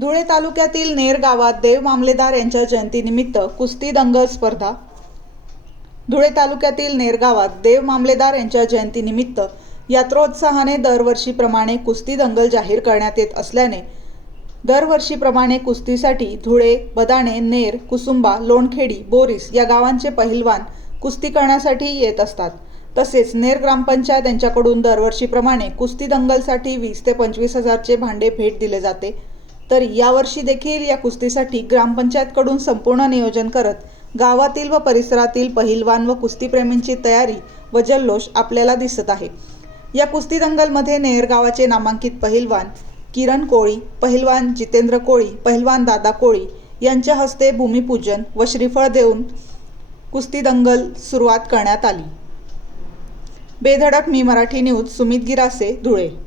धुळे तालुक्यातील नेर गावात देव मामलेदार यांच्या जयंतीनिमित्त कुस्ती दंगल स्पर्धा। धुळे तालुक्यातील नेर गावात देव मामलेदार यांच्या जयंतीनिमित्त यात्रोत्साहाने दरवर्षीप्रमाणे कुस्ती दंगल जाहीर करण्यात येत असल्याने दरवर्षीप्रमाणे कुस्तीसाठी धुळे, बदाणे, नेर, कुसुंबा, लोणखेडी, बोरीस या गावांचे पहिलवान कुस्ती करण्यासाठी येत असतात। तसेच नेर ग्रामपंचायत यांच्याकडून दरवर्षीप्रमाणे कुस्ती दंगलसाठी 20 ते 25 हजारचे भांडे भेट दिले जाते। तर यावर्षी देखील या कुस्तीसाठी ग्रामपंचायतकडून संपूर्ण नियोजन करत गावातील व परिसरातील पहिलवान व कुस्तीप्रेमींची तयारी व जल्लोष आपल्याला दिसत आहे। या कुस्ती दंगलमध्ये नेर गावाचे नामांकित पहिलवान किरण कोळी, पहिलवान जितेंद्र कोळी, पहिलवान दादा कोळी यांच्या हस्ते भूमिपूजन व श्रीफळ देऊन कुस्ती दंगल सुरुवात करण्यात आली। बेधडक मी मराठी न्यूज, सुमित गिरासे, धुळे।